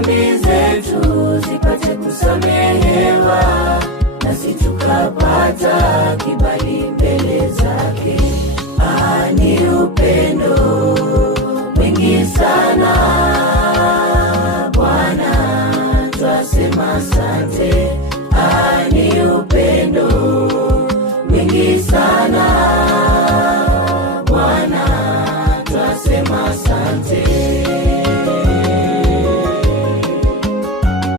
dhambi zetu zipate kusamehewa, nasi tukapata kibali mbele zake. Ni upendo mwingi sana